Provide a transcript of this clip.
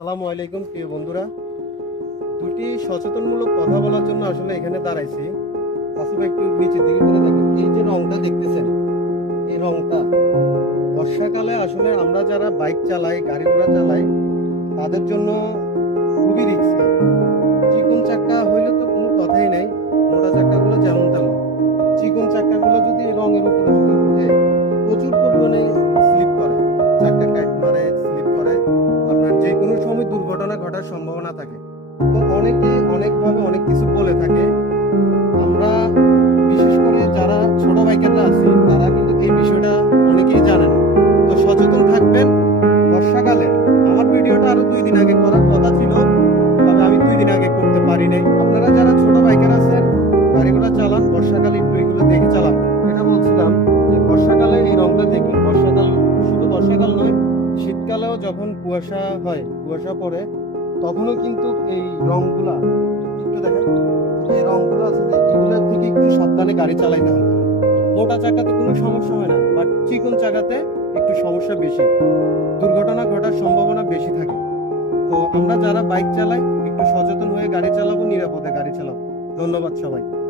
আসসালামু আলাইকুম প্রিয় বন্ধুরা, দুটি সচেতনমূলক কথা বলার জন্য আসলে এখানে দাঁড়াইছি। আসলে একটু নিচের দিকে করে দেখেন, এই যে রংটা দেখতেছেন, এই রংটা বর্ষাকালে আসলে আমরা যারা বাইক চালাই, গাড়ি ঘোড়া চালাই, তাদের জন্য খুবই রিস্কি। চিকন চাক্কা হইলে তো কোনো কথাই নাই, মোটা চাক্কাগুলো যেমন তেমন। চিকন চাক্কাগুলো যদি এই রঙের উপরে যদি উঠে, প্রচুর পরিমাণে স্লিপ করে, চাক্কা কাট মারে, স্লিপ করে, আপনার যে কোনো সময় দুর্ঘটনা ঘটার সম্ভাবনা থাকে। তো অনেকে অনেকভাবে অনেক কিছু বলে থাকে। আমরা বিশেষ করে যারা ছোট বাইকাররা আছি, তারা কিন্তু এই বিষয়টা অনেকেই জানে না। তো সচেতন থাকবেন। বর্ষাকালে আমার ভিডিওটা আরো 2 দিন আগে করার কথা ছিল, তবে আমি 2 দিন আগে করতে পারি নাই। আপনারা যারা ছোট বাইকার আছেন, গাড়ি ঘোড়া চালান, বর্ষাকালে একটু এগুলো দেখে চালান। এটা বলছিলাম যে বর্ষাকালে এই রংটা দেখুন। বর্ষাকাল, শুধু বর্ষাকাল নয়, শীতকালেও যখন কুয়াশা হয়, কুয়াশা পড়ে, তখনও কিন্তু এই রংগুলা একটু দেখেন, এই রংগুলো আছে যে এগুলোর থেকে একটু সাবধানে গাড়ি চালাইতে হবে। মোটা চাকাতে কোনো সমস্যা হয় না, বাট চিকন চাকাতে একটু সমস্যা বেশি, দুর্ঘটনা ঘটার সম্ভাবনা বেশি থাকে। তো আমরা যারা বাইক চালাই একটু সচেতন হয়ে গাড়ি চালাবো, নিরাপদে গাড়ি চালাবো। ধন্যবাদ সবাই।